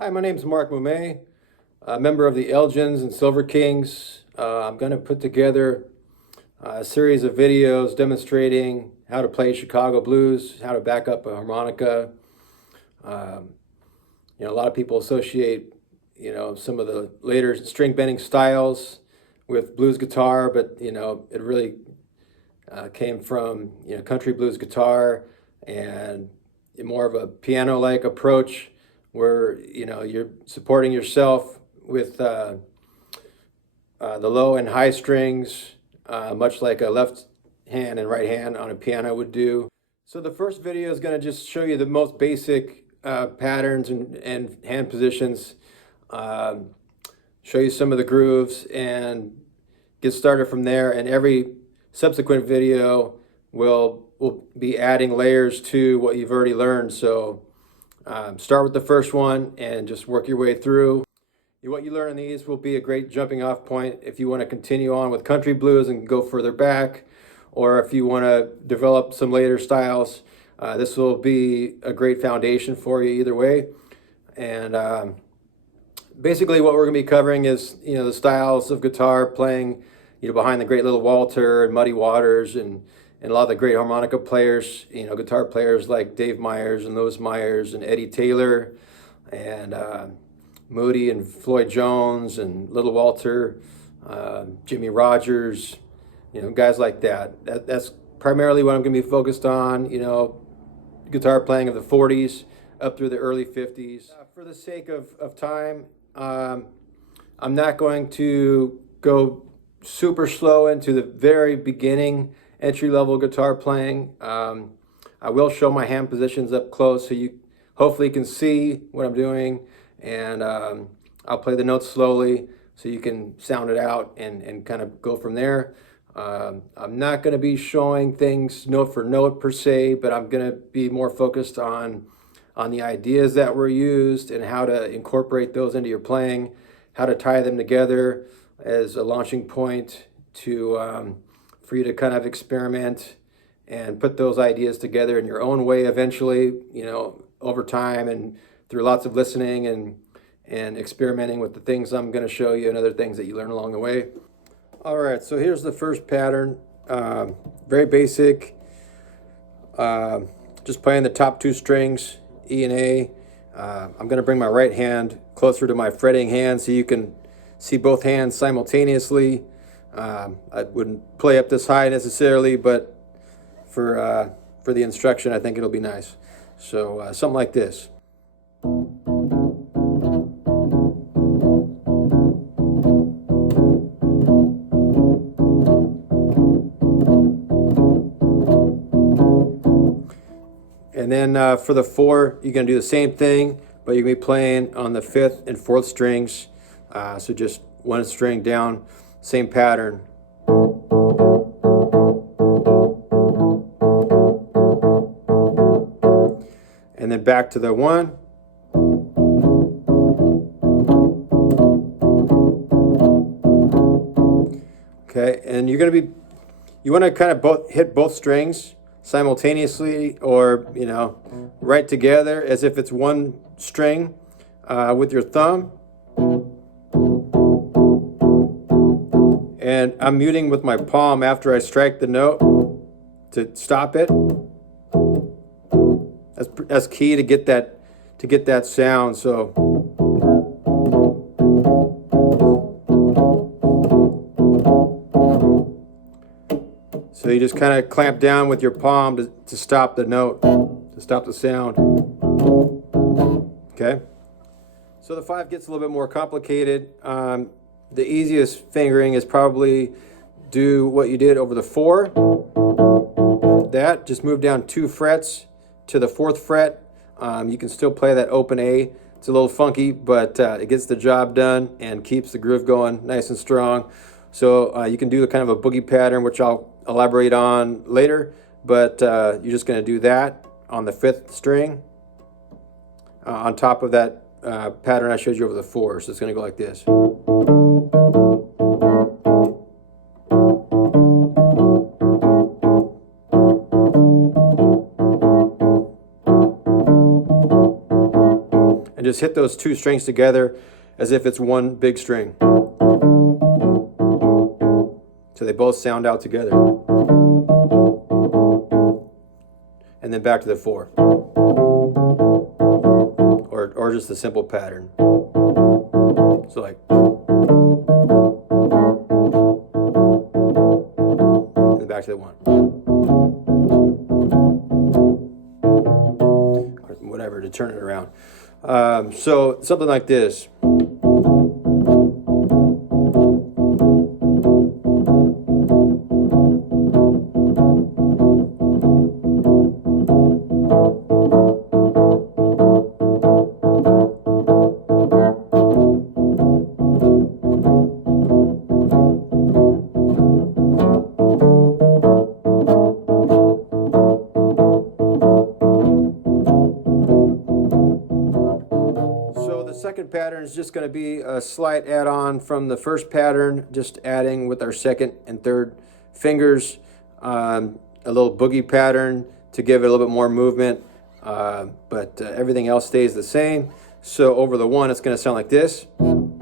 Hi, my name is Mark Mumea, a member of the Elgins and Silver Kings. I'm going to put together a series of videos demonstrating how to play Chicago blues, how to back up a harmonica. A lot of people associate, some of the later string bending styles with blues guitar, but it really came from country blues guitar and more of a piano-like approach, where you're supporting yourself with the low and high strings, much like a left hand and right hand on a piano would do. So the first video is going to just show you the most basic patterns and hand positions, show you some of the grooves, and get started from there. And every subsequent video will be adding layers to what you've already learned. So start with the first one and just work your way through. What you learn in these will be a great jumping off point if you want to continue on with country blues and go further back, or if you want to develop some later styles. This will be a great foundation for you either way. And basically what we're going to be covering is the styles of guitar playing behind the great Little Walter and Muddy Waters, and a lot of the great harmonica players, guitar players like Dave Myers and Louis Myers and Eddie Taylor and Moody and Floyd Jones and Little Walter, Jimmy Rogers, guys like that. That's primarily what I'm going to be focused on, guitar playing of the 40s up through the early 50s. For the sake of time, I'm not going to go super slow into the very beginning entry-level guitar playing. I will show my hand positions up close so you hopefully can see what I'm doing, and I'll play the notes slowly so you can sound it out and kind of go from there. I'm not going to be showing things note for note per se, but I'm going to be more focused on the ideas that were used and how to incorporate those into your playing, how to tie them together as a launching point to for you to kind of experiment and put those ideas together in your own way eventually, over time and through lots of listening and experimenting with the things I'm going to show you and other things that you learn along the way. All right, so here's the first pattern. Very basic. Just playing the top two strings, E and A. I'm going to bring my right hand closer to my fretting hand so you can see both hands simultaneously. I wouldn't play up this high necessarily, but for the instruction, I think it'll be nice. So something like this. And then for the 4, you're going to do the same thing, but you're going to be playing on the 5th and 4th strings. So just one string down, same pattern. And then back to the 1. Okay, and you want to kind of hit both strings simultaneously, or right together as if it's one string with your thumb. And I'm muting with my palm after I strike the note to stop it. That's key to get that sound. So you just kind of clamp down with your palm to stop the note, to stop the sound. Okay. So the 5 gets a little bit more complicated. The easiest fingering is probably do what you did over the 4. Just move down 2 frets to the 4th fret. You can still play that open A. It's a little funky, but it gets the job done and keeps the groove going nice and strong. So you can do kind of a boogie pattern, which I'll elaborate on later, but you're just going to do that on the 5th string on top of that pattern I showed you over the 4. So it's going to go like this. and just hit those two strings together as if it's one big string. So they both sound out together. And then back to the 4. Or just a simple pattern. So like, and then back to the 1. Or whatever to turn it around. So something like this. Second pattern is just going to be a slight add-on from the first pattern, just adding with our second and third fingers a little boogie pattern to give it a little bit more movement, but everything else stays the same. So over the 1, it's going to sound like this. And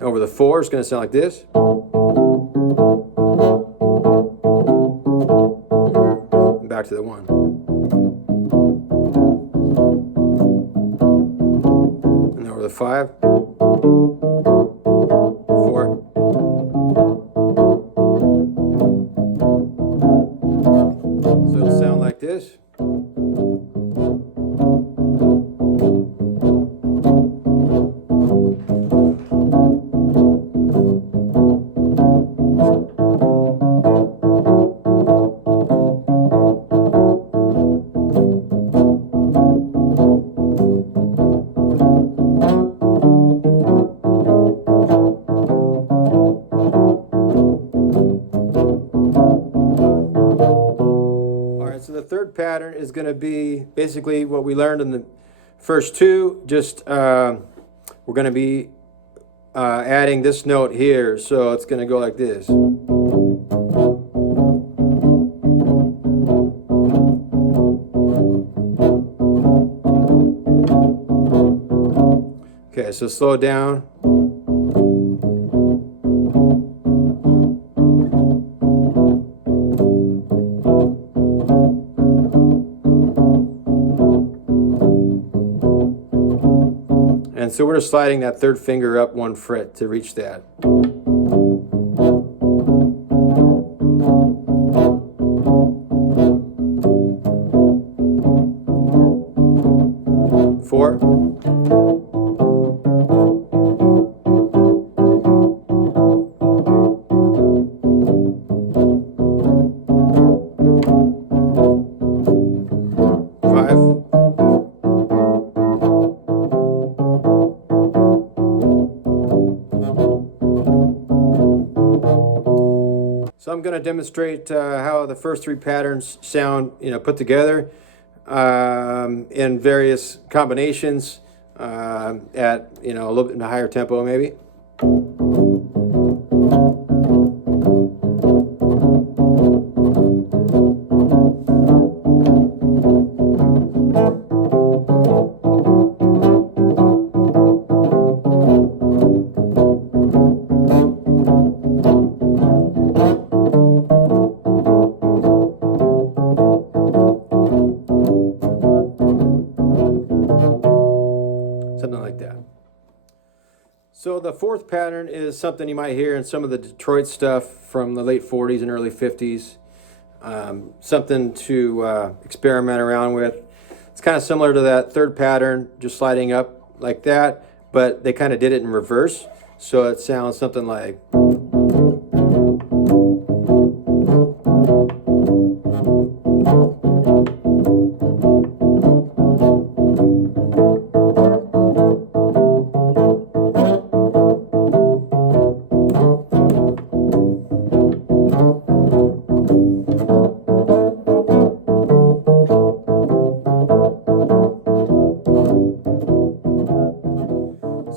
over the 4, it's going to sound like this. Back to the 1. And over the 5, 4. So it'll sound like this. So the third pattern is going to be basically what we learned in the first 2, just we're going to be adding this note here, so it's going to go like this. Okay, so slow down. And so we're just sliding that third finger up 1 fret to reach that. 4. So I'm going to demonstrate how the first 3 patterns sound, put together in various combinations at, a little bit in a higher tempo maybe. Something like that. So the 4th pattern is something you might hear in some of the Detroit stuff from the late 40s and early 50s. Something to experiment around with. It's kind of similar to that 3rd pattern, just sliding up like that, but they kind of did it in reverse. So it sounds something like...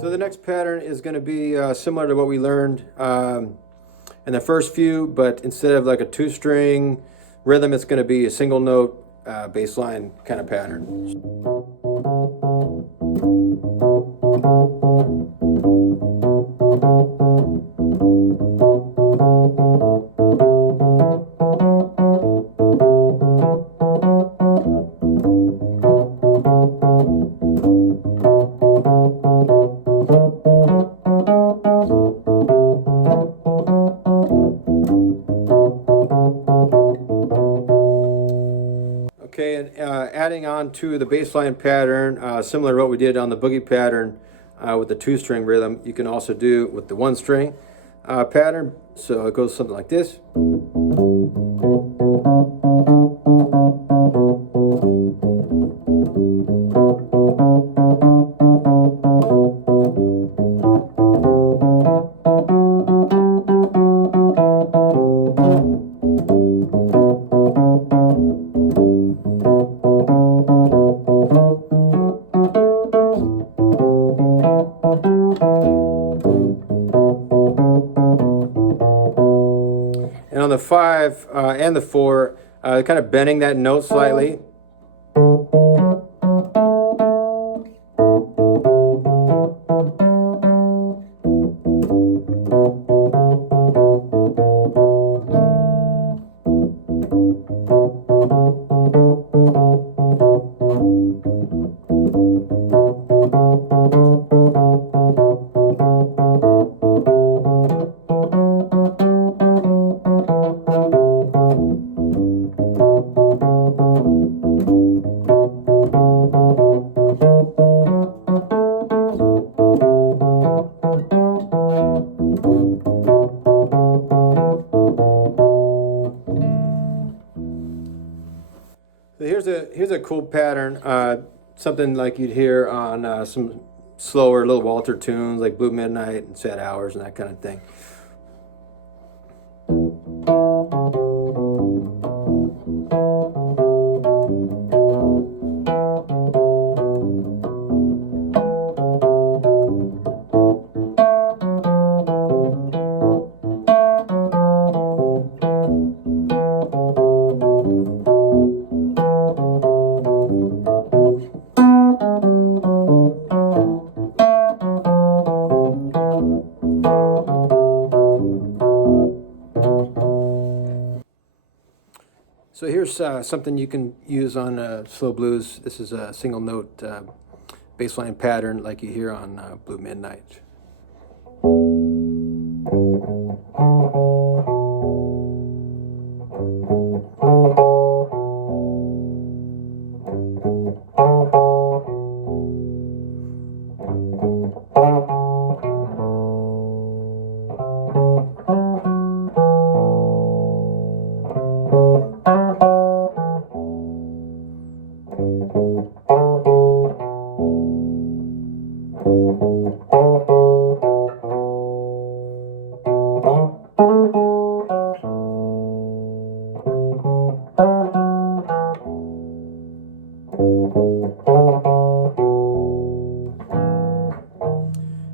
So the next pattern is going to be similar to what we learned, and in the first few, but instead of like a 2-string rhythm, it's going to be a single note bass line kind of pattern. Okay, and adding on to the bass line pattern, similar to what we did on the boogie pattern with the 2-string rhythm, you can also do with the 1-string pattern. So it goes something like this. And on the 5 and the 4, kind of bending that note slightly. So here's a cool pattern, something like you'd hear on some slower little Walter tunes like Blue Midnight and Sad Hours and that kind of thing. So here's something you can use on slow blues. This is a single note bass line pattern like you hear on Blue Midnight.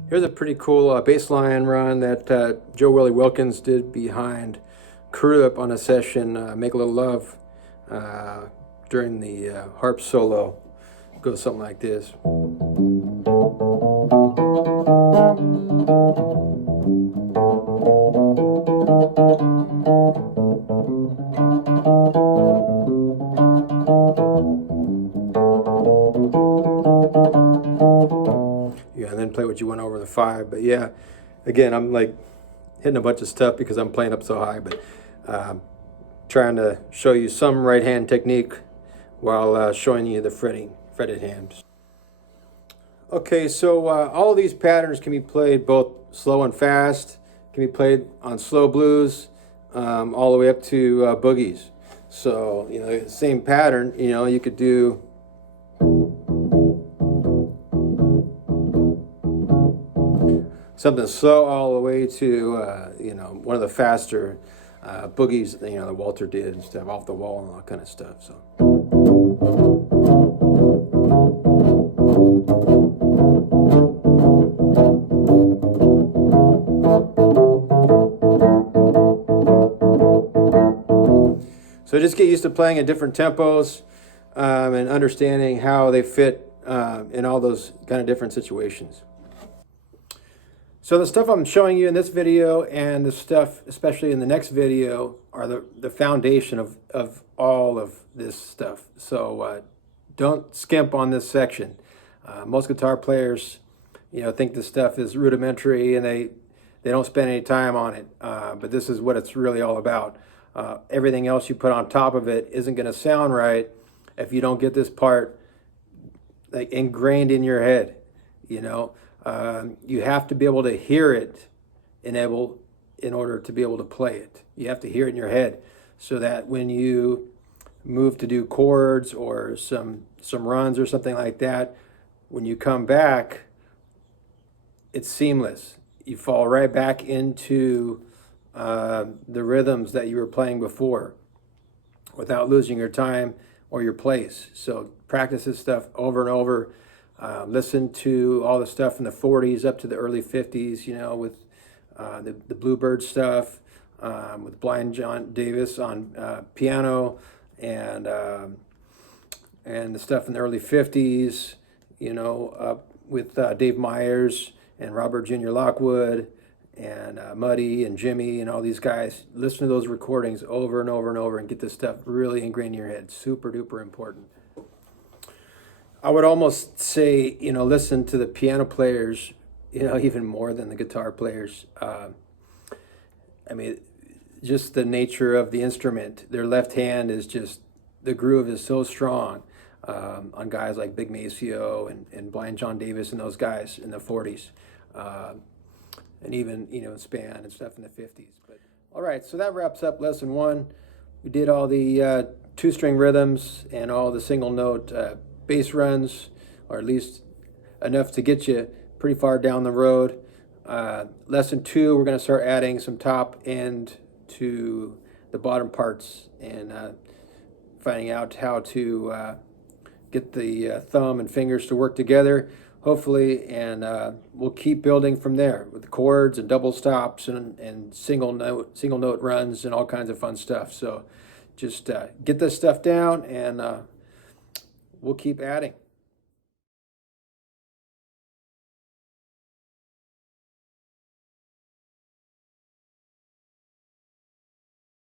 Here's a pretty cool bass line run that Joe Willie Wilkins did behind Crudup on a session, Make a Little Love, during the harp solo. It goes something like this. Yeah, and then play what you want over the 5. But yeah, again, I'm like hitting a bunch of stuff because I'm playing up so high, but trying to show you some right hand technique while showing you the fretted hands. Okay, so all of these patterns can be played both slow and fast, can be played on slow blues, all the way up to boogies. So, you know, same pattern, you know, you could do something slow all the way to, you know, one of the faster boogies, you know, that Walter did and stuff, Off the Wall and all that kind of stuff. So. So just get used to playing at different tempos and understanding how they fit in all those kind of different situations. So the stuff I'm showing you in this video and the stuff, especially in the next video, are the foundation of all of this stuff. So don't skimp on this section. Most guitar players, think this stuff is rudimentary and they don't spend any time on it. But this is what it's really all about. Everything else you put on top of it isn't going to sound right if you don't get this part like ingrained in your head. You have to be able to hear it in order to be able to play it. You have to hear it in your head so that when you move to do chords or some runs or something like that, when you come back, it's seamless. You fall right back into the rhythms that you were playing before without losing your time or your place. So practice this stuff over and over. Listen to all the stuff in the 40s up to the early 50s, with the Bluebird stuff, with Blind John Davis on piano, and the stuff in the early 50s, with Dave Myers and Robert Jr. Lockwood and Muddy and Jimmy and all these guys. Listen to those recordings over and over and over and get this stuff really ingrained in your head. Super duper important. I would almost say, listen to the piano players, even more than the guitar players. Just the nature of the instrument. Their left hand is just, the groove is so strong on guys like Big Maceo and Blind John Davis and those guys in the 40s. And even, Span and stuff in the 50s. But all right, so that wraps up lesson 1. We did all the 2-string rhythms and all the single note bass runs, or at least enough to get you pretty far down the road. Lesson 2, we're going to start adding some top end to the bottom parts and finding out how to get the thumb and fingers to work together, hopefully, and we'll keep building from there with the chords and double stops and single note runs and all kinds of fun stuff. So just get this stuff down and we'll keep adding.